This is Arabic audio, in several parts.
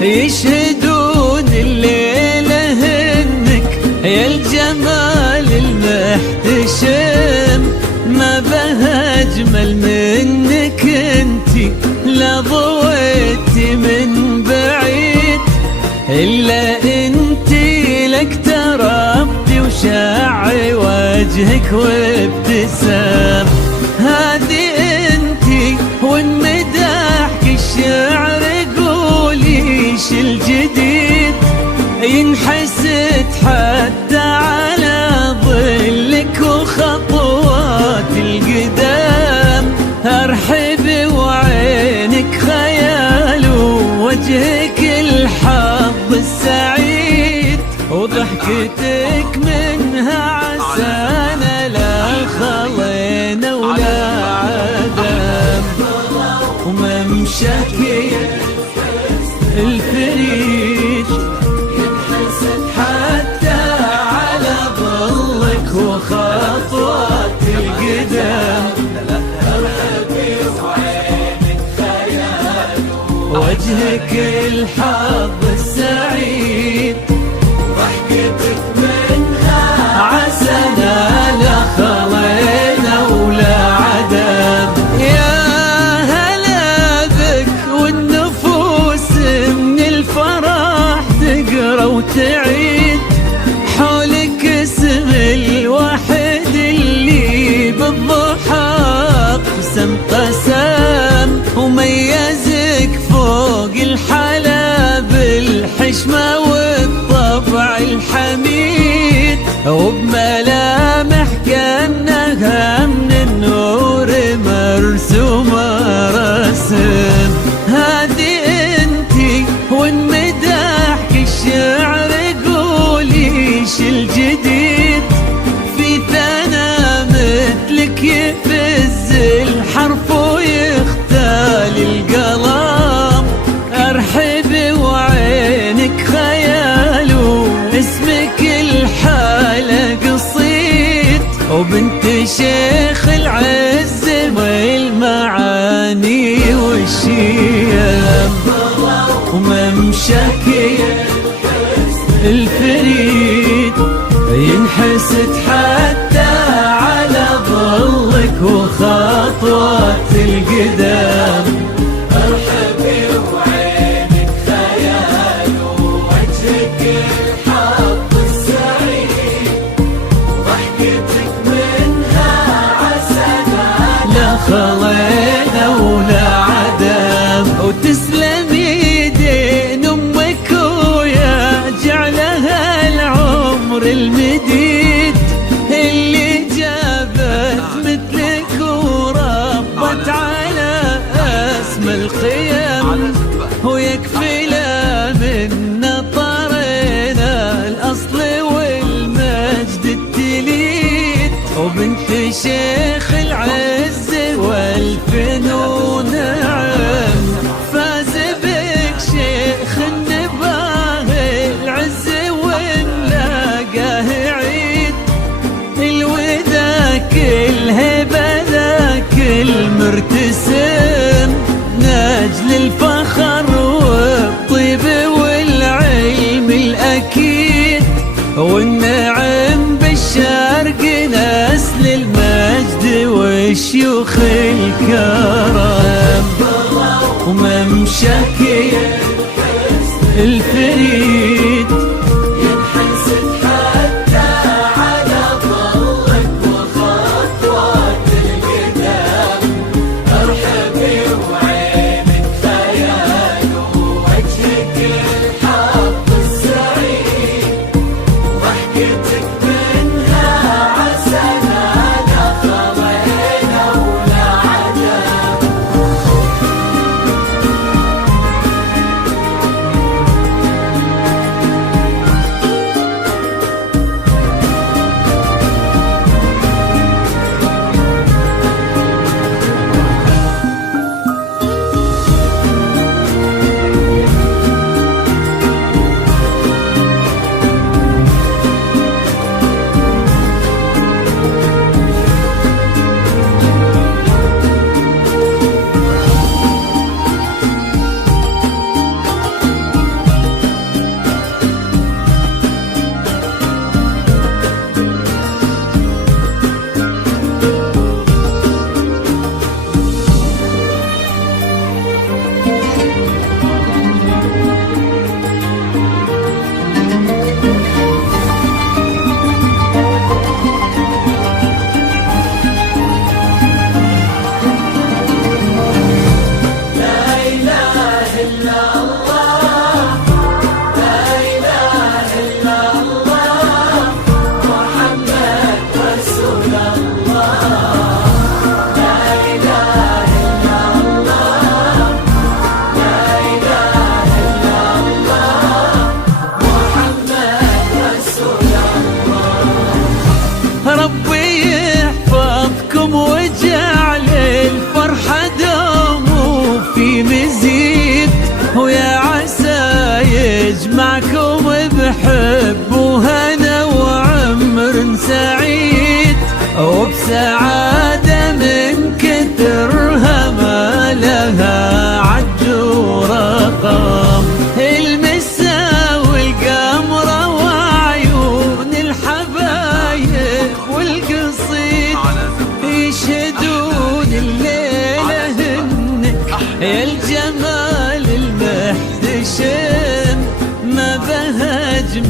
يشهدون الليلة هنك يا الجمال المحتشم، ما بها أجمل منك انتي لا ضويتي من بعيد، إلا انتي لك تربتي وشعي وجهك وابتسام. هذه انتي والمداحك الشعر قوليش الجديد، ينحسد حتى على ظلك وخطوات القدام. ارحبي وعينك خيال ووجهك الحظ السعيد، وضحكتك منها عسانا لا خلينا ولا عدم، وممشاك الفريد ينحسد حتى على ظلك وخطوات القدام. ارحبي وعينك خيال وجهك الحظ السعيد، ضحكتك منها عسانا لا خلينا ولا عدم. يا هلا بك والنفوس من الفرح تقرا وتعيد، حولك اسم الواحد اللي بالضحى قسم قسم، وميزك فوق الحلا بالحشمة والطبع الحميد، وبملامح كأنها من النور مرسومة رسم. هذه انتي والمداحك الشعر قوليش الجديد، في ثنا مثلك يفز الحرف ويختال القلم. ارحبي وعينك خيال واسمك الحالة قصيد، وبنت شيخ العز والمعاني والشيم، وممشاك الفريد ينحسد حتى على ظلك وخطوات القدام. ارحبي وعينك خيال ووجهك الحظ السعيد، وضحكتك منها عسانا لا خلينا ولا عدم، وتسلمي ايدين امك ويا جعلها العمر المديد، اللي جابت مثلك وربت على اسمى القيم، ويكفي لا من نطرنا الاصل والمجد التليد، وبنت شيخ العز والفنون نعم. فاز بك شيخ النباه العز ونلاقاه عيد، الوذاك الهبة ذاك المرتسم، ناجل الفخر والطيب والعلم الأكيد، والنعم بالشرق نسل المجد والشيوخ الكرم، وممشاك الفريد ينحسد حتى على ظلك وخطوات القدام. ارحبي وعينك خيال ووجهك الحظ السعيد، ضحكتك منها عسانا لا خلينا ولا عدم.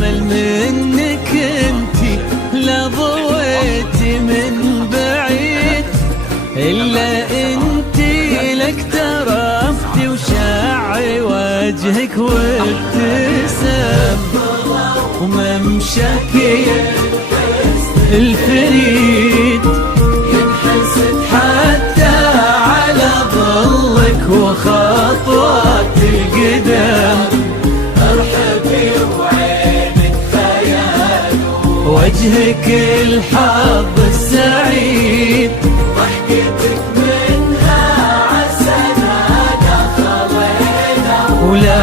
أجمل منك انتي لا ضويتي من بعيد، إلا انتي لك ترفتي وشاعي وجهك وابتسام، وممشاكي الفريد ينحسد حتى على ظلك وخطوات القدام، ارحبي وعينك خيال، وجهك الحظ السعيد، ضحكتك منها عسى دخلنا، ولا